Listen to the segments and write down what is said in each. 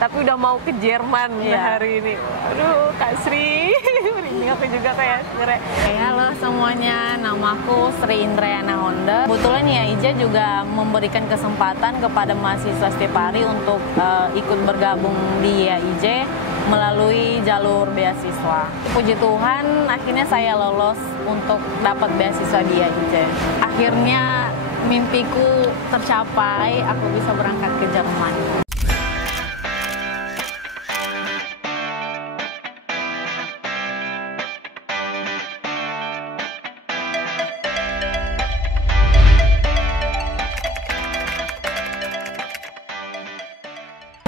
tapi udah mau ke Jerman hari ini. Aduh, Kak Sri, ini aku juga kayak sebenarnya. Halo semuanya, namaku Sri Indrayana Honda. Kebetulan YAIJ juga memberikan kesempatan kepada mahasiswa setiap hari untuk ikut bergabung di YAIJ melalui jalur beasiswa. Puji Tuhan, akhirnya saya lolos untuk dapat beasiswa di YAIJ. Akhirnya mimpiku tercapai, aku bisa berangkat ke Jerman.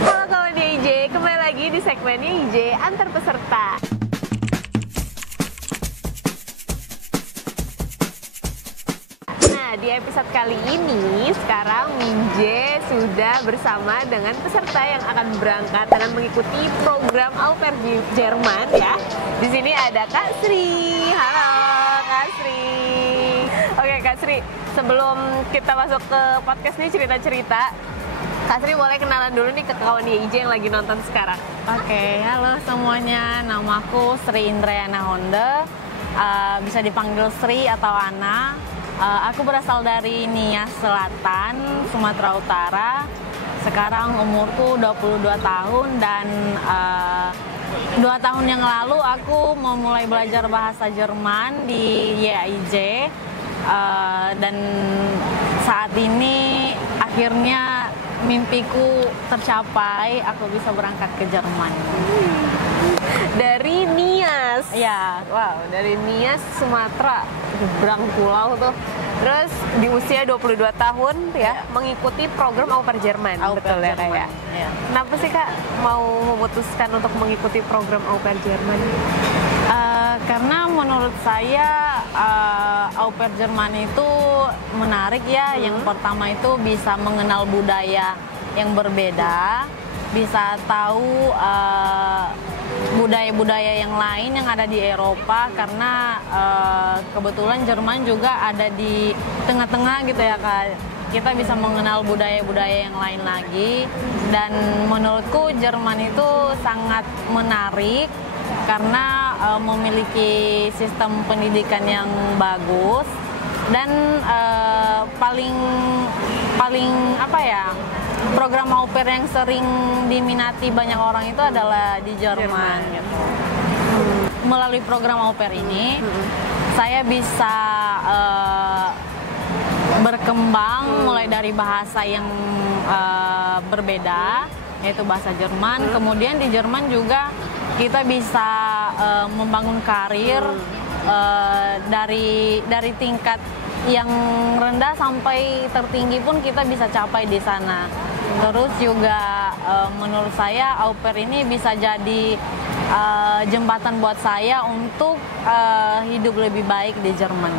Halo kawan YAIJ, kembali lagi di segmen YAIJ Antar Peserta. Di episode kali ini, sekarang Minje sudah bersama dengan peserta yang akan berangkat dan mengikuti program Au Pair Jerman ya. Di sini ada Kak Sri. Halo Kak Sri. Oke Kak Sri, sebelum kita masuk ke podcast ini cerita-cerita, Kak Sri boleh kenalan dulu nih ke kawan YAIJ yang lagi nonton sekarang. Oke, halo semuanya, namaku Sri Indrayana Honda. Bisa dipanggil Sri atau Ana. Aku berasal dari Nias Selatan, Sumatera Utara. Sekarang umurku 22 tahun dan 2 tahun yang lalu aku memulai belajar bahasa Jerman di YAIJ. Dan saat ini akhirnya mimpiku tercapai, aku bisa berangkat ke Jerman. Dari Nias. Ya. Wow, dari Nias, Sumatera, seberang pulau tuh. Terus di usia 22 tahun ya, mengikuti program Au Pair Jerman. Betul ya Kak ya? Ya. Kenapa sih Kak mau memutuskan untuk mengikuti program Au Pair Jerman? Karena menurut saya Au Pair Jerman itu menarik ya. Yang pertama itu bisa mengenal budaya yang berbeda, bisa tahu budaya-budaya yang lain yang ada di Eropa, karena kebetulan Jerman juga ada di tengah-tengah gitu ya Kak. Kita bisa mengenal budaya-budaya yang lain lagi, dan menurutku Jerman itu sangat menarik karena memiliki sistem pendidikan yang bagus, dan paling apa ya, program au pair yang sering diminati banyak orang itu adalah di Jerman. Gitu. Melalui program au pair ini, saya bisa berkembang mulai dari bahasa yang berbeda, yaitu bahasa Jerman. Kemudian di Jerman juga kita bisa membangun karir dari tingkat yang rendah sampai tertinggi pun kita bisa capai di sana. Terus juga menurut saya au pair ini bisa jadi jembatan buat saya untuk hidup lebih baik di Jerman.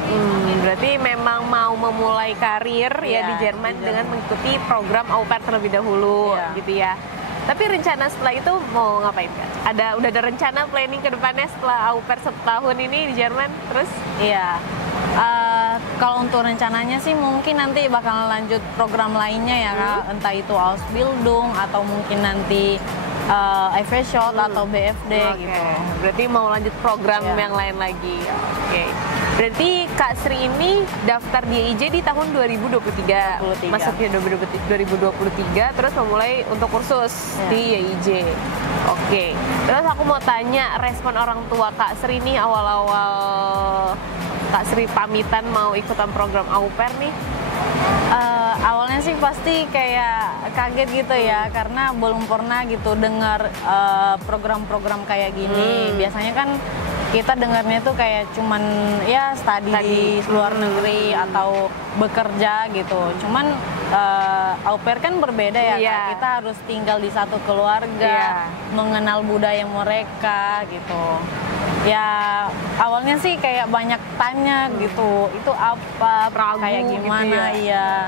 Berarti memang mau memulai karir ya di Jerman dengan mengikuti program au pair terlebih dahulu gitu ya. Tapi rencana setelah itu mau ngapain Kak? Udah ada rencana planning ke depannya setelah au pair setahun ini di Jerman terus? Iya. Kalau untuk rencananya sih mungkin nanti bakal lanjut program lainnya ya Kak, entah itu Ausbildung atau mungkin nanti FShot atau BFD gitu. Berarti mau lanjut program yang lain lagi. Oke. Berarti Kak Sri ini daftar di YAIJ di tahun 2023. Masuknya 2023 terus memulai untuk kursus di YAIJ. Oke. Terus aku mau tanya respon orang tua Kak Sri nih awal-awal Kak Sri pamitan mau ikutan program au pair nih. Awalnya sih pasti kayak kaget gitu ya, karena belum pernah gitu dengar program-program kayak gini. Biasanya kan kita dengarnya tuh kayak cuman ya study di luar negeri atau bekerja gitu. Cuman au pair kan berbeda ya, Kak. Kita harus tinggal di satu keluarga, mengenal budaya mereka gitu. Ya awalnya sih kayak banyak tanya gitu, itu apa, kayak gimana gitu ya.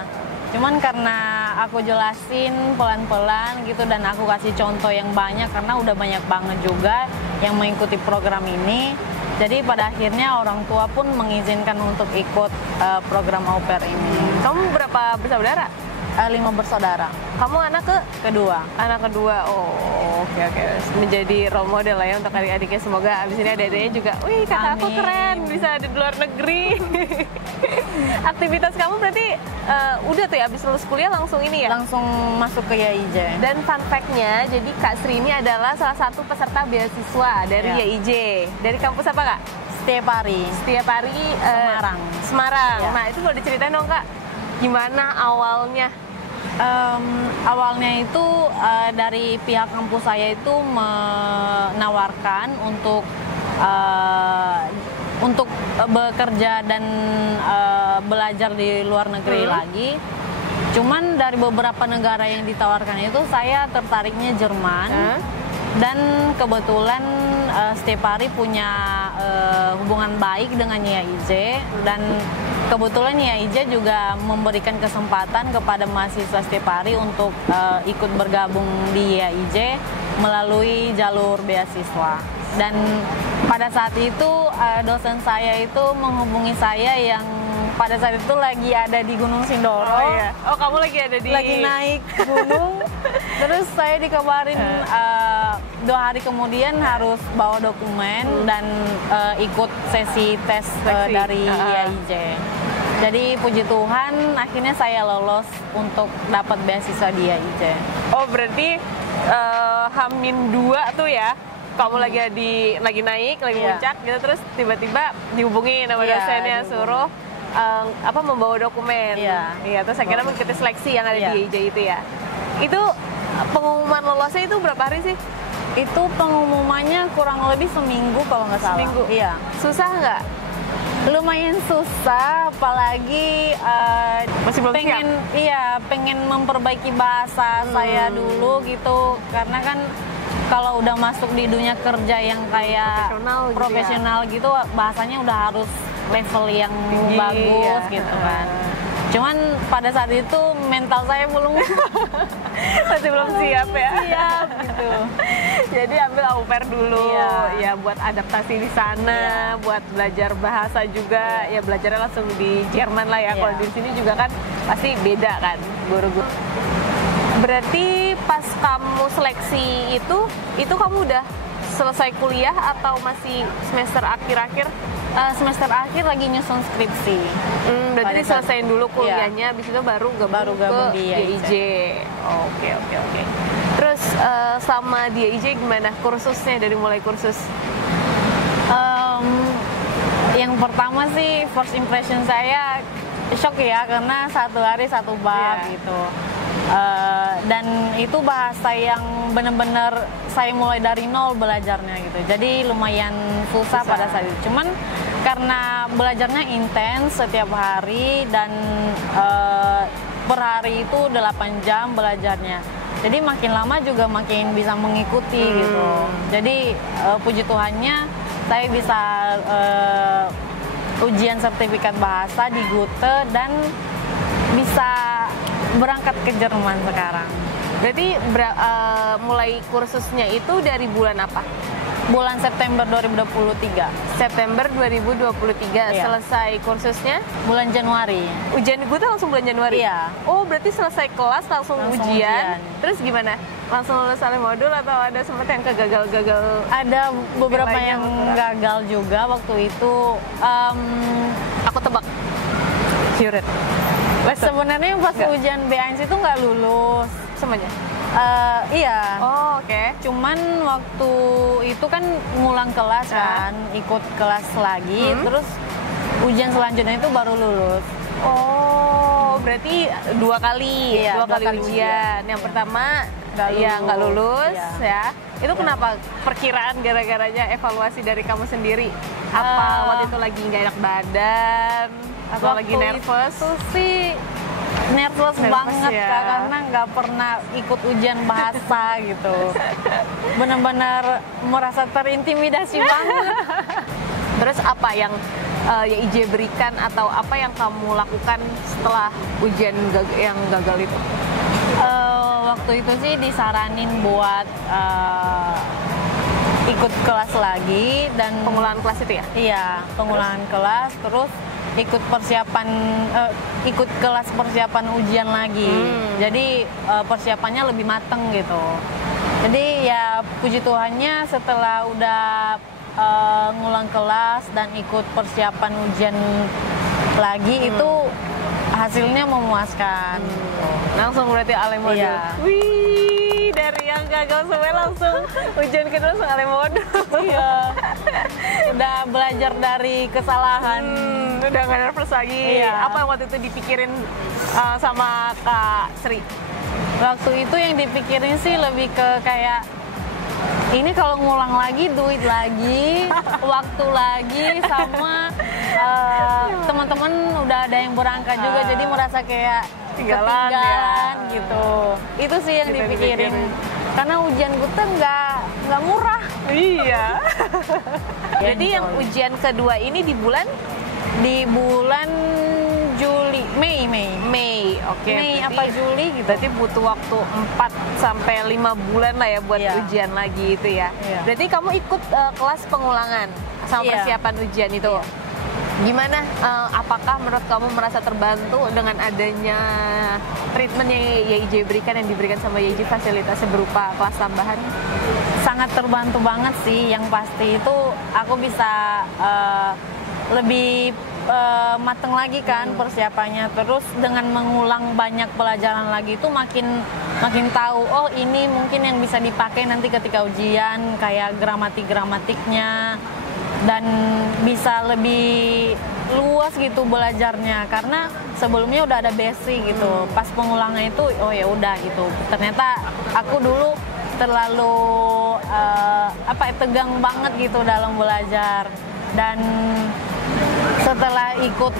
Cuman karena aku jelasin pelan-pelan gitu dan aku kasih contoh yang banyak, karena udah banyak banget juga yang mengikuti program ini. Jadi pada akhirnya orang tua pun mengizinkan untuk ikut program au pair ini. Kamu berapa bersaudara? 5 bersaudara. Kamu anak Kedua. anak kedua. Oh, oke. Menjadi role model lah ya untuk adik-adiknya. Semoga abis ini adik-adiknya juga, wih kakakku Amin. keren, bisa ada di luar negeri. Aktivitas kamu berarti udah tuh ya abis lulus kuliah langsung ini ya? Langsung masuk ke YIJ. Dan fun fact-nya, jadi Kak Sri ini adalah salah satu peserta beasiswa dari Ya. YIJ. Dari kampus apa Kak? Setiap hari. Setiap hari Semarang. Semarang. Ya. Nah itu boleh diceritain dong Kak, gimana awalnya? Awalnya itu dari pihak kampus saya itu menawarkan untuk bekerja dan belajar di luar negeri lagi. Cuman dari beberapa negara yang ditawarkan itu saya tertariknya Jerman. Dan kebetulan setiap hari punya hubungan baik dengan YIJ, dan kebetulan YIJ juga memberikan kesempatan kepada mahasiswa setiap hari untuk ikut bergabung di YIJ melalui jalur beasiswa. Dan pada saat itu dosen saya itu menghubungi saya yang pada saat itu lagi ada di Gunung Sindoro. Oh iya. Oh kamu lagi ada di... Lagi naik gunung. Terus saya dikabarin 2 hari kemudian harus bawa dokumen dan ikut sesi tes dari YIJ. Jadi puji Tuhan akhirnya saya lolos untuk dapat beasiswa di YIJ. Oh berarti H-2 tuh ya? Kamu lagi naik, lagi puncak gitu, terus tiba-tiba dihubungi sama dosennya suruh membawa dokumen. Iya, terus akhirnya mengikuti seleksi yang ada di YIJ itu ya. Itu pengumuman lolosnya itu berapa hari sih? Itu pengumumannya kurang lebih seminggu kalau nggak salah. Seminggu? Iya. Susah nggak? Lumayan susah, apalagi masih belum pengen memperbaiki bahasa saya dulu gitu, karena kan kalau udah masuk di dunia kerja yang kayak profesional gitu, bahasanya udah harus level yang bagus gitu kan. Cuman pada saat itu mental saya masih belum siap ya. Siap gitu. Jadi ambil au pair dulu ya buat adaptasi di sana, buat belajar bahasa juga. Ya belajarnya langsung di Jerman lah ya. Kalau di sini juga kan pasti beda kan guru-guru. Berarti pas kamu seleksi itu kamu udah selesai kuliah atau masih semester akhir-akhir? Semester akhir lagi nyusun skripsi. Berarti diselesain dulu kuliahnya, habis itu baru gabung di YIJ. Oke. Terus sama di YIJ gimana kursusnya, dari mulai kursus? Yang pertama sih first impression saya shock ya, karena 1 hari 1 bab gitu. Dan itu bahasa yang benar-benar saya mulai dari nol belajarnya gitu. Jadi lumayan susah pada saat itu. Cuman karena belajarnya intens setiap hari dan per hari itu 8 jam belajarnya. Jadi makin lama juga makin bisa mengikuti gitu. Jadi puji Tuhannya saya bisa ujian sertifikat bahasa di Goethe dan bisa berangkat ke Jerman sekarang. Berarti mulai kursusnya itu dari bulan apa? Bulan September 2023. September 2023 selesai kursusnya? Bulan Januari. Ujian di Goethe langsung bulan Januari? Iya. Oh berarti selesai kelas langsung ujian. Terus gimana? Langsung lulus saleh modul atau ada sempat yang kegagal-gagal? Ada beberapa yang gagal juga waktu itu. Aku tebak. Curret. Sebenarnya pas ujian B1 itu nggak lulus semuanya. Iya. Oh, oke. Cuman waktu itu kan ngulang kelas kan, ikut kelas lagi, terus ujian selanjutnya itu baru lulus. Oh, berarti 2 kali, Iya, 2 kali ujian. Yang pertama nggak lulus ya. Itu kenapa? Perkiraan gara-garanya evaluasi dari kamu sendiri? Apa waktu itu lagi nggak enak badan? Atau lagi nervous? Itu sih nervous banget ya. Kak, karena nggak pernah ikut ujian bahasa gitu. Benar-benar merasa terintimidasi banget. Terus apa yang YIJ berikan atau apa yang kamu lakukan setelah ujian yang gagal itu? Waktu itu sih disaranin buat ikut kelas lagi dan pengulangan kelas itu ya? Iya, pengulangan kelas, terus ikut persiapan ikut kelas persiapan ujian lagi. Jadi persiapannya lebih mateng gitu. Jadi ya puji Tuhannya setelah udah ngulang kelas dan ikut persiapan ujian lagi itu hasilnya memuaskan. Langsung berarti ale modul. Iya. Wih, dari yang gagal semua langsung ujian kedua langsung ale modul. Iya. Udah belajar dari kesalahan. Udah nggak nervous lagi. Iya. Apa yang waktu itu dipikirin sama Kak Sri? Waktu itu yang dipikirin sih lebih ke kayak ini kalau ngulang lagi duit lagi, waktu lagi, sama teman-teman udah ada yang berangkat juga, jadi merasa kayak ketinggalan gitu. Itu sih yang Kita dipikirin. dipikirin. Karena ujian kita nggak murah. Iya. Jadi Enjoy. yang ujian kedua ini di bulan Mei. Oke. Mei berarti- apa Juli gitu. Berarti butuh waktu 4 sampai 5 bulan lah ya buat Iya. ujian lagi itu ya. Iya. Berarti kamu ikut kelas pengulangan sama Iya. persiapan ujian itu. Iya. Gimana? Apakah menurut kamu merasa terbantu dengan adanya treatment yang YIJ berikan, yang diberikan sama YIJ, fasilitasnya berupa kelas tambahan? Sangat terbantu banget sih. Yang pasti itu aku bisa lebih mateng lagi kan persiapannya. Terus dengan mengulang banyak pelajaran lagi itu makin tahu, oh ini mungkin yang bisa dipakai nanti ketika ujian, kayak gramatiknya, dan bisa lebih luas gitu belajarnya, karena sebelumnya udah ada basic gitu. Pas pengulangan itu oh ya udah gitu. Ternyata aku dulu terlalu tegang banget gitu dalam belajar, dan setelah ikut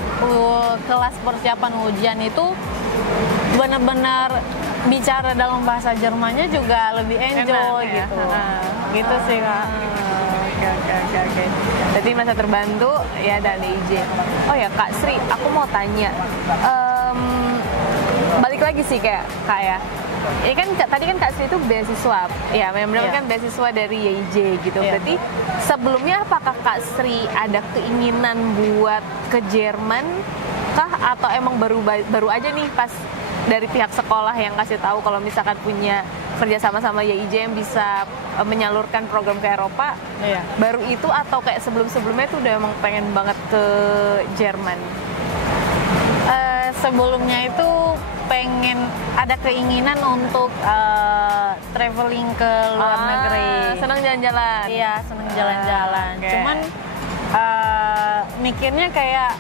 kelas persiapan ujian itu benar-benar bicara dalam bahasa Jermannya juga lebih enjoy Enak, ya? gitu. Gitu sih Kak. Oke. Jadi masa terbantu ya dari YIJ. Oh ya Kak Sri, aku mau tanya. Balik lagi sih kayak ya. Ini kan tadi kan Kak Sri itu beasiswa, ya memang Iya. kan beasiswa dari YIJ gitu. Iya. Berarti sebelumnya apakah Kak Sri ada keinginan buat ke Jerman kah, atau emang baru aja nih pas dari pihak sekolah yang kasih tahu kalau misalkan punya kerjasama sama YIJ yang bisa menyalurkan program ke Eropa, Iya. baru itu, atau kayak sebelumnya tuh udah emang pengen banget ke Jerman? Sebelumnya itu pengen ada keinginan untuk traveling ke luar negeri. Senang jalan-jalan. Iya, seneng jalan-jalan. Oke. Cuman mikirnya kayak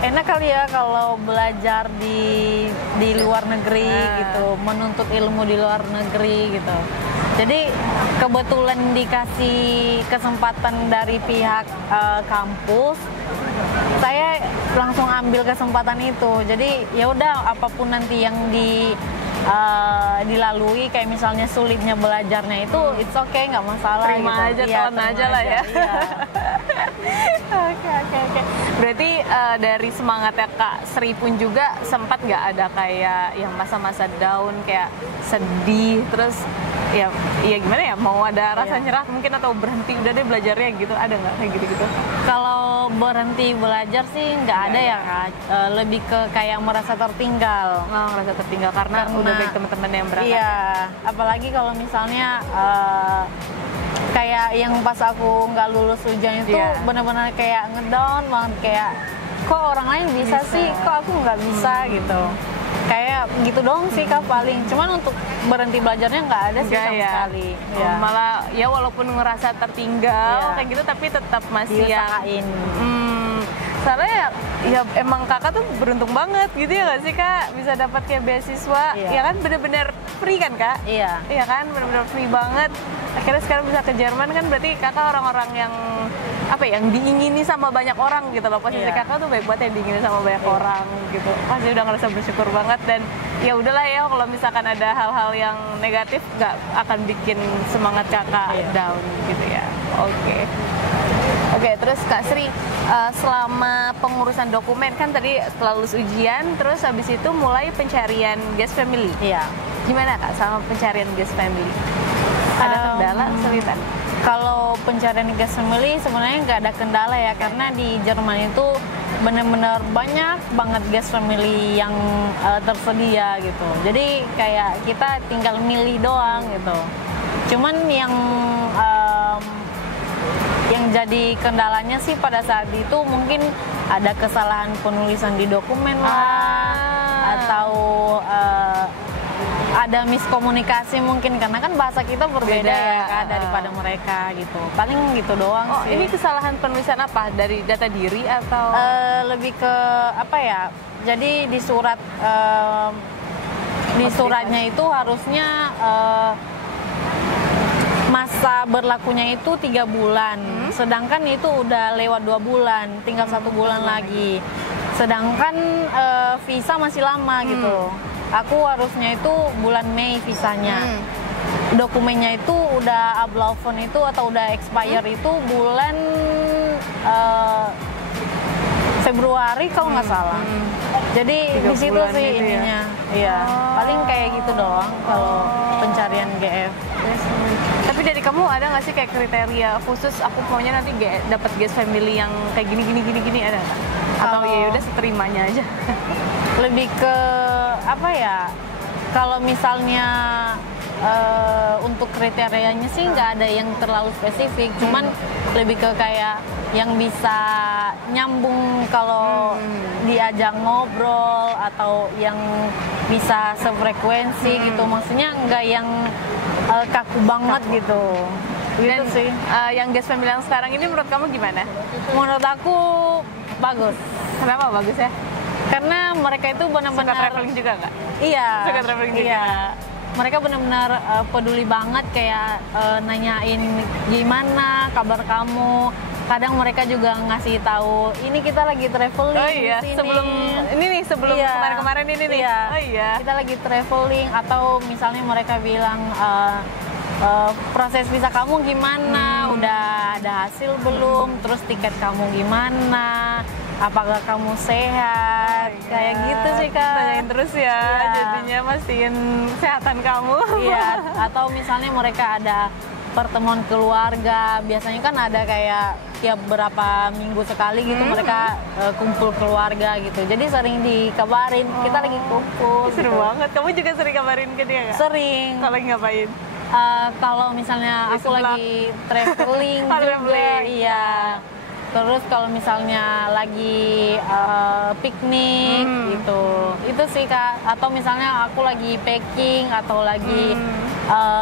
enak kali ya kalau belajar di luar negeri gitu, menuntut ilmu di luar negeri gitu. Jadi kebetulan dikasih kesempatan dari pihak kampus, saya langsung ambil kesempatan itu. Jadi ya udah, apapun nanti yang dilalui, kayak misalnya sulitnya belajarnya itu it's okay, nggak masalah. Terima gitu. aja, Iya, telan terima aja lah ya. Iya. Oke. Berarti dari semangatnya Kak Sri pun juga sempat nggak ada kayak yang masa-masa down, kayak sedih, terus ya gimana ya, mau ada rasa Iya. nyerah mungkin, atau berhenti udah deh belajarnya gitu, ada nggak kayak gitu-gitu? Kalau berhenti belajar sih nggak ada ya Kak. Lebih ke kayak merasa tertinggal. Ngerasa tertinggal karena udah baik teman-teman yang berangkat. Iya, apalagi kalau misalnya kayak yang pas aku nggak lulus ujian itu Iya. benar-benar kayak ngedown banget, kayak kok orang lain bisa sih, kok aku nggak bisa gitu. Kayak gitu doang sih Kak paling. Cuman untuk berhenti belajarnya nggak ada sih Enggak sama ya. sekali. Oh, malah ya walaupun ngerasa tertinggal Iya. kayak gitu, tapi tetap masih yang diusahain. soalnya ya emang kakak tuh beruntung banget gitu ya nggak sih Kak, bisa dapat kayak beasiswa. Iya. Ya kan bener-bener free kan Kak? Iya. Iya kan, bener-bener free banget. Akhirnya sekarang bisa ke Jerman kan, berarti kakak orang-orang yang yang diingini sama banyak orang gitu loh. Posisi Iya. kakak tuh baik banget, yang diingini sama banyak orang gitu. Pasti udah ngerasa bersyukur banget, dan ya udahlah ya, kalau misalkan ada hal-hal yang negatif nggak akan bikin semangat kakak down gitu ya. Oke, terus Kak Sri, selama pengurusan dokumen kan tadi setelah lulus ujian, terus habis itu mulai pencarian guest family. Iya. Gimana Kak sama pencarian guest family? Ada kendala, kesulitan? Kalau pencarian guest family sebenarnya nggak ada kendala ya, karena di Jerman itu bener-bener banyak banget guest family yang tersedia gitu. Jadi kayak kita tinggal milih doang gitu. Cuman yang jadi kendalanya sih pada saat itu mungkin ada kesalahan penulisan di dokumen lah, atau ada miskomunikasi mungkin karena kan bahasa kita berbeda ya kan daripada mereka gitu. Paling gitu doang sih. Ini kesalahan penulisan apa? Dari data diri atau? Lebih ke apa ya? Jadi di suratnya itu harusnya masa berlakunya itu 3 bulan, sedangkan itu udah lewat 2 bulan, tinggal 1 bulan lagi. Sedangkan visa masih lama gitu. Aku harusnya itu bulan Mei visanya. Dokumennya itu udah ablaufen itu atau udah expire itu bulan Februari kalau nggak salah. Jadi di situ sih ininya. Iya, paling kayak gitu doang kalau pencarian GF. Tapi dari kamu ada nggak sih kayak kriteria khusus aku maunya nanti dapat guest family yang kayak gini ada nggak? Atau ya udah seterimanya aja? Lebih ke apa ya? Kalau misalnya untuk kriterianya sih nggak ada yang terlalu spesifik, cuman lebih ke kayak yang bisa nyambung kalau diajak ngobrol atau yang bisa sefrekuensi gitu. Maksudnya nggak yang kaku banget gitu. Dan sih. Yang guest family yang sekarang ini menurut kamu gimana? Menurut aku bagus. Kenapa bagus ya? Karena mereka itu benar-benar suka traveling juga nggak? Iya. Suka traveling juga. Iya. Mereka benar-benar peduli banget kayak nanyain gimana kabar kamu. Kadang mereka juga ngasih tahu ini kita lagi traveling. Oh iya. Sebelum kemarin-kemarin ini nih. Iya. Oh iya. Kita lagi traveling atau misalnya mereka bilang proses visa kamu gimana? Udah ada hasil belum? Terus tiket kamu gimana? Apakah kamu sehat? Kayak gitu sih Kak. Tanyain terus ya, jadinya mastiin kesehatan kamu. Iya, atau misalnya mereka ada pertemuan keluarga. Biasanya kan ada kayak tiap berapa minggu sekali gitu mereka kumpul keluarga gitu. Jadi sering dikabarin, kita lagi kumpul. Seru gitu. banget. Kamu juga sering kabarin ke dia nggak? Sering. Kalau lagi ngapain? Kalau misalnya aku lagi traveling juga, iya. Terus kalau misalnya lagi piknik gitu, itu sih Kak. Atau misalnya aku lagi packing atau lagi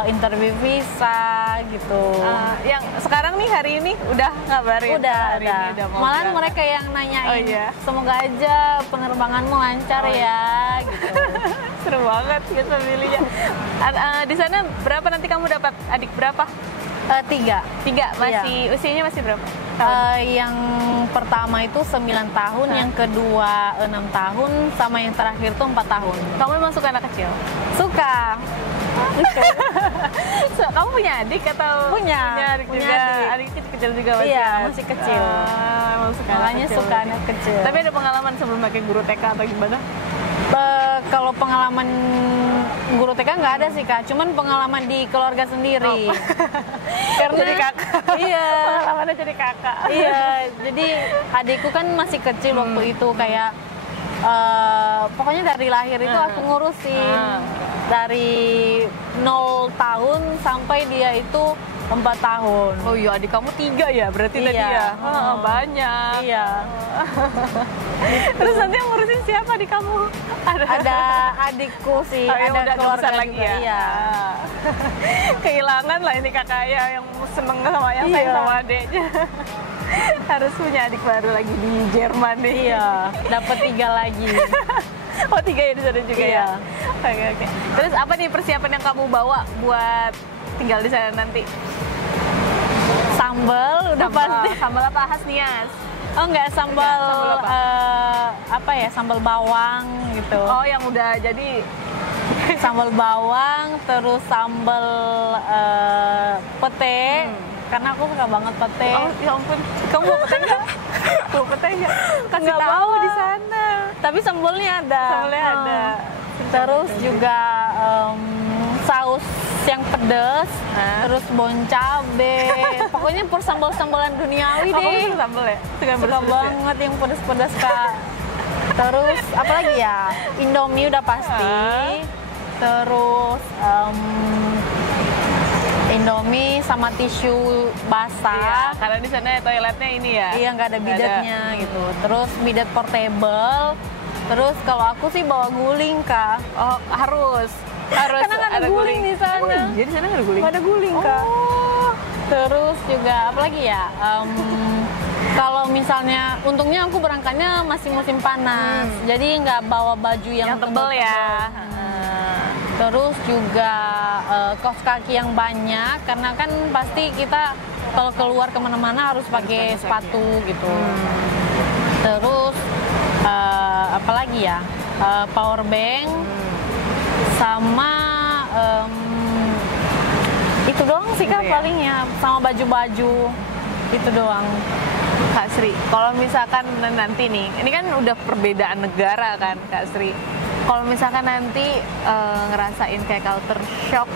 interview visa gitu. Yang sekarang nih hari ini udah ngabarin? Udah hari ada. Ini udah Malahan mereka yang nanyain, oh, iya. semoga aja penerbanganmu lancar ya. Gitu. Seru banget ya familinya. Di sana berapa nanti kamu dapat adik berapa? 3. Masih usianya masih berapa? Yang pertama itu 9 tahun, yang kedua 6 tahun, sama yang terakhir tuh 4 tahun. Kamu memang suka anak kecil? Suka. Kamu punya adik atau Punya adik juga? Adik kecil juga masih? Iya, masih kecil. Emang suka Makanya suka anak kecil. Tapi ada pengalaman sebelum pakai guru TK atau gimana? Kalau pengalaman guru TK nggak ada sih Kak, cuman pengalaman di keluarga sendiri. Karena jadi kakak. Iya. Pengalamannya jadi kakak. Iya, jadi adikku kan masih kecil waktu itu kayak pokoknya dari lahir itu aku ngurusin dari 0 tahun sampai dia itu 4 tahun. Oh iya, adik kamu 3 ya berarti tadi ya? Banyak. Iya. Terus nanti yang ngurusin siapa adik kamu? Ada adikku sih, yang ada udah keluarga besar lagi juga, ya? Iya. Kehilangan lah ini kakaknya yang seneng sama yang sayang sama adiknya. Harus punya adik baru lagi di Jerman nih. Iya, dapat 3 lagi. Oh 3 ya di sana juga iya. Ya? Oke. Terus apa nih persiapan yang kamu bawa buat tinggal di sana nanti? Sambal udah pasti. Sambal apa khas Nias? Oh enggak, sambal apa ya, sambal bawang gitu. Oh yang udah jadi. Sambal bawang, terus sambal pete. Karena aku suka banget pete. Oh ya ampun, kamu mau pete nggak? Mau pete nggak? Kasih Nggak tahu bawa. di sana. Tapi sambalnya ada. Sambalnya ada. Terus juga saus yang pedas, terus bon cabe, pokoknya persambal-sambalan duniawi deh. Sambal ya? Suka banget yang pedas-pedas Kak. Terus apalagi ya? Indomie udah pasti. Terus Indomie sama tisu basah. Iya, karena di sana toiletnya ini ya. Iya, nggak ada bidatnya gitu. Terus bidet portable. Terus kalau aku sih bawa guling Kak. Oh, harus Karena nggak ada guling di sana. Oh, iya, di sana nggak ada guling. Nggak ada guling Kak. Terus juga apa lagi ya? Kalau misalnya, untungnya aku berangkatnya masih musim panas, jadi nggak bawa baju yang tebel ya. Terus juga kaos kaki yang banyak, karena kan pasti kita kalau keluar kemana-mana harus pakai sepatu gitu. Terus apa lagi ya? Power bank sama itu doang sih Kak palingnya, sama baju-baju itu doang. Kak Sri, kalau misalkan nanti nih, ini kan udah perbedaan negara kan Kak Sri. Kalau misalkan nanti ngerasain kayak culture shock,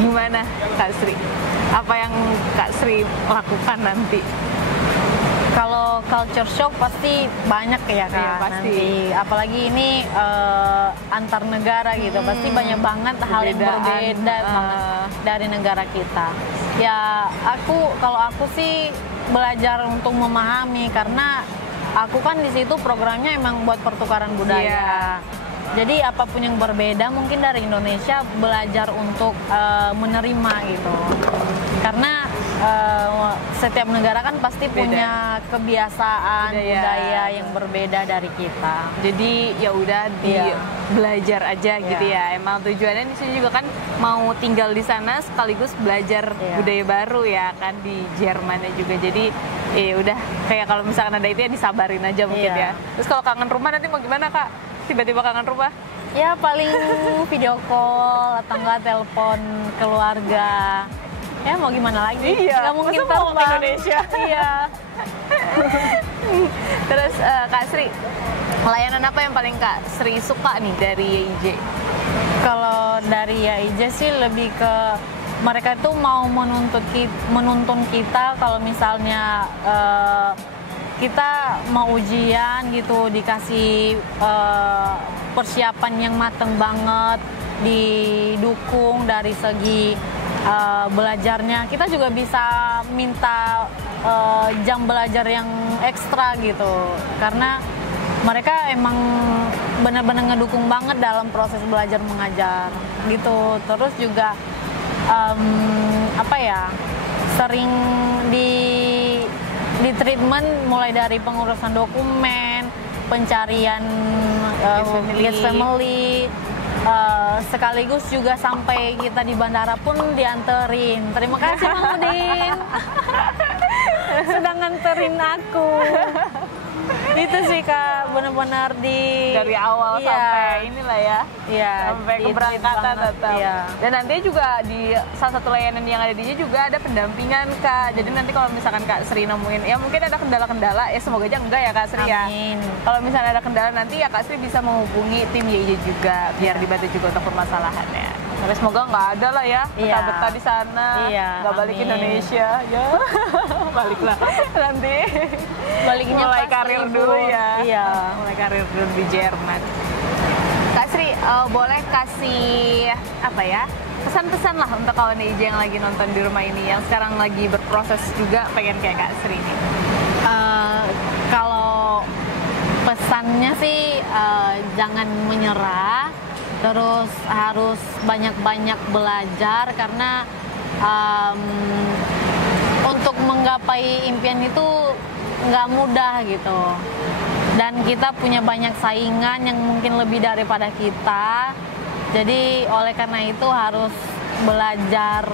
gimana Kak Sri? Apa yang Kak Sri lakukan nanti? Kalau culture shock pasti banyak ya Kak, iya, pasti. nanti. Apalagi ini antar negara gitu, pasti banyak banget hal yang berbeda banget dari negara kita. Ya kalau aku sih belajar untuk memahami, karena aku kan di situ programnya emang buat pertukaran budaya. Jadi apapun yang berbeda mungkin dari Indonesia belajar untuk menerima gitu. Karena setiap negara kan pasti punya kebiasaan budaya yang berbeda dari kita. Jadi ya udah belajar aja gitu ya. Emang tujuannya di sini juga kan mau tinggal di sana sekaligus belajar budaya baru ya kan di Jermannya juga. Jadi udah kayak kalau misalkan ada itu ya disabarin aja mungkin ya. Terus kalau kangen rumah nanti mau gimana Kak? Tiba-tiba kangen rumah? Ya paling video call atau enggak telepon keluarga. Ya mau gimana lagi? Iya, nggak mungkin masa mau ke terbang. Indonesia. Iya. Terus Kak Sri, layanan apa yang paling Kak Sri suka nih dari YIJ? Kalau dari YIJ sih lebih ke mereka tuh mau menuntun kita kalau misalnya kita mau ujian gitu, dikasih persiapan yang mateng banget, didukung dari segi belajarnya. Kita juga bisa minta jam belajar yang ekstra gitu, karena mereka emang benar-benar ngedukung banget dalam proses belajar mengajar gitu. Terus juga sering di treatment mulai dari pengurusan dokumen, pencarian guest family, sekaligus juga sampai kita di bandara pun dianterin. Terima kasih Mang Udin sudah nganterin aku. Itu sih Kak, benar-benar dari awal sampai inilah ya. Iya, sampai keberangkatan tetap. Iya. Dan nanti juga di salah satu layanan yang ada di sini juga ada pendampingan Kak. Jadi nanti kalau misalkan Kak Sri nemuin ya mungkin ada kendala-kendala, ya semoga aja enggak ya Kak Sri ya. Amin. Kalau misalnya ada kendala nanti ya Kak Sri bisa menghubungi tim YIJ juga biar dibantu juga untuk permasalahannya. Tapi semoga nggak ada lah ya betah-betah di sana, nggak balik ke Indonesia ya. Baliklah nanti. Baliknya mulai karir dulu ya. Iya. Mulai karir dulu di Jerman. Kak Sri, boleh kasih pesan-pesan lah untuk kawan YIJ yang lagi nonton di rumah ini, yang sekarang lagi berproses juga pengen kayak Kak Sri ini. Kalau pesannya sih jangan menyerah, terus harus banyak-banyak belajar, karena untuk menggapai impian itu nggak mudah gitu, dan kita punya banyak saingan yang mungkin lebih daripada kita. Jadi oleh karena itu harus belajar,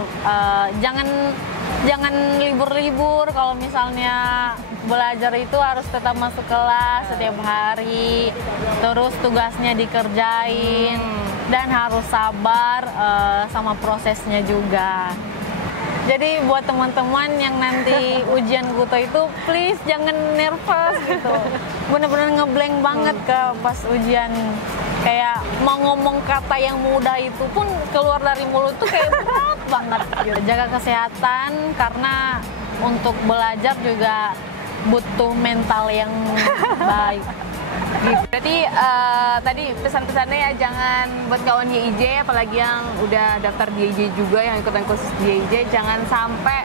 jangan libur-libur. Kalau misalnya belajar itu harus tetap masuk kelas setiap hari, terus tugasnya dikerjain, dan harus sabar sama prosesnya juga. Jadi buat teman-teman yang nanti ujian Guto itu, please jangan nervous gitu. Bener-bener ngeblank banget ke pas ujian kayak mau ngomong kata yang mudah itu pun keluar dari mulut tuh kayak berat banget gitu. Jaga kesehatan karena untuk belajar juga butuh mental yang baik. Gitu. Berarti tadi pesan-pesannya ya, jangan buat kawan YIJ, apalagi yang udah daftar di YIJ juga, yang ikutan kursus di YIJ, jangan sampai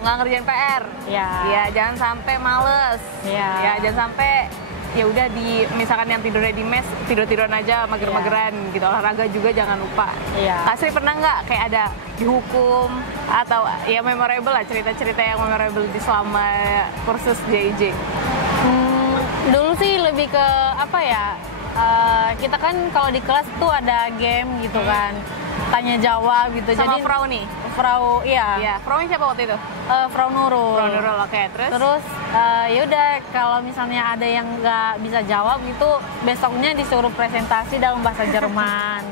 nggak ngerjain PR. Ya, jangan sampai males. Ya, jangan sampai ya udah misalkan yang tidurnya di mes, tiduran aja, mager-mageran gitu. Olahraga juga jangan lupa. Kak Sri pernah nggak kayak ada dihukum atau ya memorable lah, cerita-cerita yang memorable di selama kursus di YIJ? Dulu sih lebih ke kita kan kalau di kelas tuh ada game gitu kan, tanya jawab gitu. Sama jadi Frau nih? Frau, iya. Frau siapa waktu itu? Frau Nurul. Frau Nurul, oke. Terus ya udah, kalau misalnya ada yang nggak bisa jawab gitu, besoknya disuruh presentasi dalam bahasa Jerman.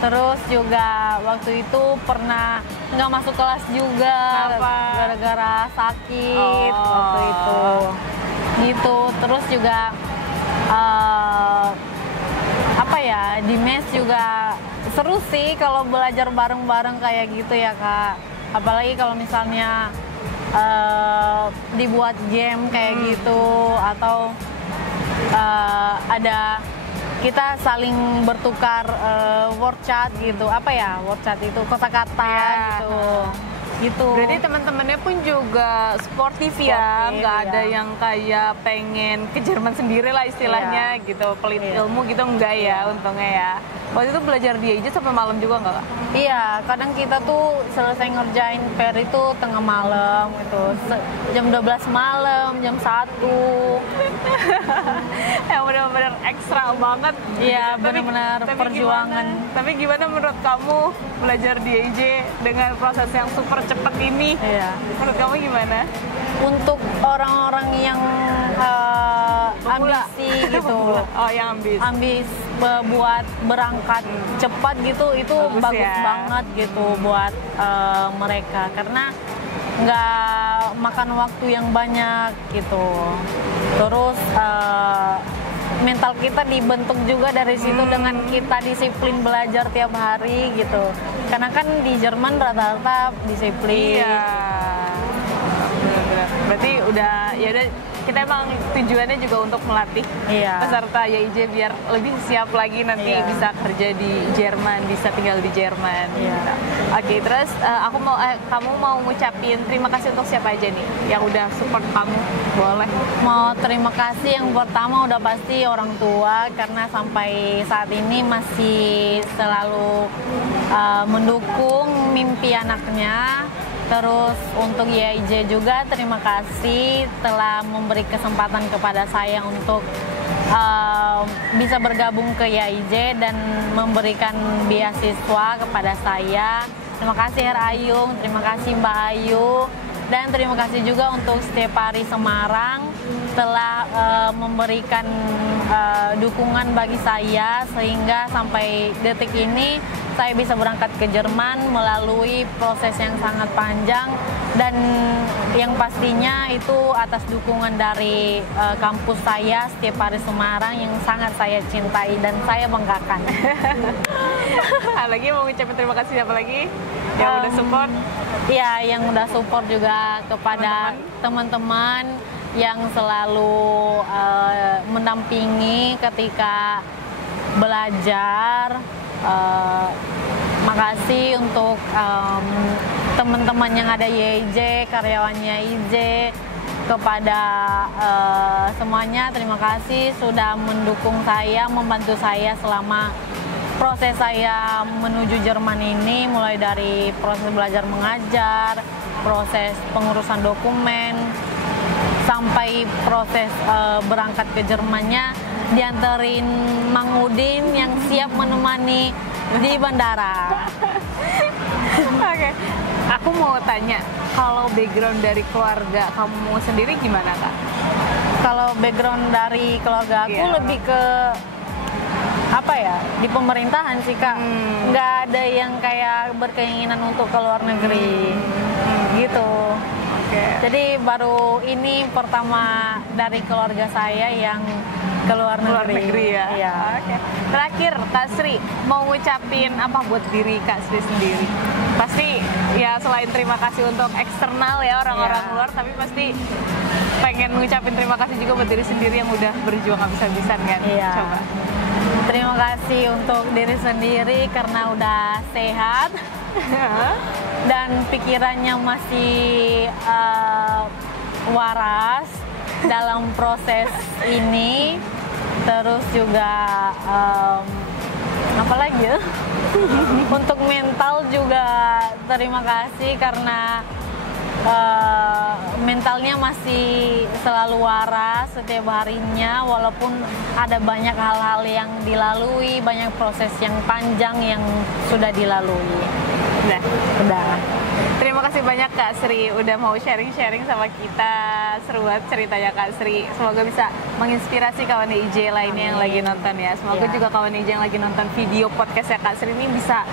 Terus juga waktu itu pernah nggak masuk kelas juga. Kenapa? Gara-gara sakit waktu itu. Gitu. Terus juga di mes juga seru sih kalau belajar bareng-bareng kayak gitu ya Kak. Apalagi kalau misalnya dibuat game kayak gitu, atau ada kita saling bertukar word chat gitu. Word chat itu kata-kata gitu. Berarti teman-temannya pun juga sportif ya, nggak ada yang kayak pengen ke Jerman sendiri lah istilahnya gitu, pelit ilmu gitu, enggak ya, untungnya ya. Waktu itu belajar di YIJ sampai malam juga nggak Kak? Iya, kadang kita tuh selesai ngerjain PR itu tengah malam gitu, jam 12 malam, jam 1. Yang benar-benar ekstra banget. Iya, benar-benar perjuangan. Tapi gimana menurut kamu belajar di YIJ dengan proses yang super cepat ini? Iya. Menurut kamu gimana? Untuk orang-orang yang ambisi gitu, yang ambis buat berangkat cepat gitu, itu bagus banget gitu buat mereka, karena nggak makan waktu yang banyak gitu. Terus mental kita dibentuk juga dari situ dengan kita disiplin belajar tiap hari gitu, karena kan di Jerman rata-rata disiplin. Iya. Berarti udah kita emang tujuannya juga untuk melatih peserta YIJ biar lebih siap lagi nanti bisa kerja di Jerman, bisa tinggal di Jerman. Gitu. Oke, terus kamu mau ngucapin terima kasih untuk siapa aja nih yang udah support kamu? Boleh. Mau terima kasih yang pertama udah pasti orang tua, karena sampai saat ini masih selalu mendukung mimpi anaknya. Terus untuk YIJ juga terima kasih telah memberi kesempatan kepada saya untuk bisa bergabung ke YIJ dan memberikan beasiswa kepada saya. Terima kasih Her Ayung, terima kasih Mbak Ayu, dan terima kasih juga untuk Stepari Semarang telah memberikan dukungan bagi saya sehingga sampai detik ini saya bisa berangkat ke Jerman melalui proses yang sangat panjang, dan yang pastinya itu atas dukungan dari kampus saya Stepari Semarang yang sangat saya cintai dan saya banggakan. Lagi mau ngucapin terima kasih siapa lagi yang udah support? Iya, yang udah support juga kepada teman-teman yang selalu mendampingi ketika belajar. Makasih untuk teman-teman yang ada YIJ, karyawannya YIJ, kepada semuanya terima kasih sudah mendukung saya, membantu saya selama proses saya menuju Jerman ini, mulai dari proses belajar mengajar, proses pengurusan dokumen, sampai proses berangkat ke Jermannya, dianterin Mang Udin yang siap menemani di bandara. Oke. Aku mau tanya, kalau background dari keluarga kamu sendiri gimana Kak? Kalau background dari keluarga aku lebih ke di pemerintahan sih Kak. Nggak ada yang kayak berkeinginan untuk ke luar negeri gitu. Oke. Jadi baru ini pertama dari keluarga saya yang keluar Luar negeri ya. Iya. Oke. Terakhir Kak Sri mau ngucapin apa buat diri Kak Sri sendiri? Pasti ya selain terima kasih untuk eksternal ya orang-orang Iya. luar, tapi pasti pengen ngucapin terima kasih juga buat diri sendiri yang udah berjuang habis-habisan kan. Iya. Coba. Terima kasih untuk diri sendiri karena udah sehat dan pikirannya masih waras dalam proses ini. Terus juga apa lagi ya? Untuk mental juga terima kasih karena mentalnya masih selalu waras setiap harinya, walaupun ada banyak hal-hal yang dilalui, banyak proses yang panjang yang sudah dilalui. Udah. Terima kasih banyak Kak Sri udah mau sharing-sharing sama kita. Seru banget ceritanya Kak Sri. Semoga bisa menginspirasi kawan IJ lainnya yang lagi nonton ya. Semoga Ya. juga kawan IJ yang lagi nonton video podcastnya Kak Sri ini bisa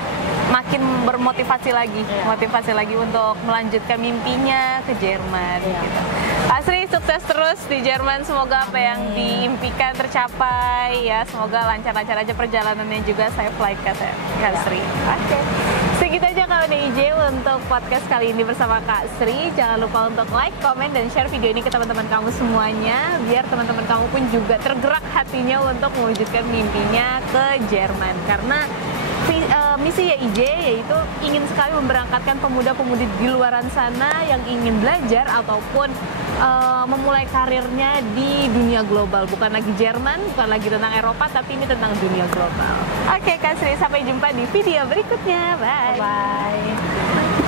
makin bermotivasi lagi, motivasi lagi untuk melanjutkan mimpinya ke Jerman. Ya. Gitu. Kak Sri sukses terus di Jerman. Semoga apa yang diimpikan tercapai ya. Semoga lancar-lancar aja perjalanannya juga. Safe flight Kak Sri. Oke. Segitu aja kawan IJ untuk podcast kali ini bersama Kak Sri. Jangan lupa untuk like, komen, dan share video ini ke teman-teman kamu semuanya, biar teman-teman kamu pun juga tergerak hatinya untuk mewujudkan mimpinya ke Jerman. Karena misi IJ yaitu ingin sekali memberangkatkan pemuda-pemudi di luaran sana yang ingin belajar ataupun memulai karirnya di dunia global. Bukan lagi Jerman, bukan lagi tentang Eropa, tapi ini tentang dunia global. Oke Kak Sri, sampai jumpa di video berikutnya. Bye. Bye.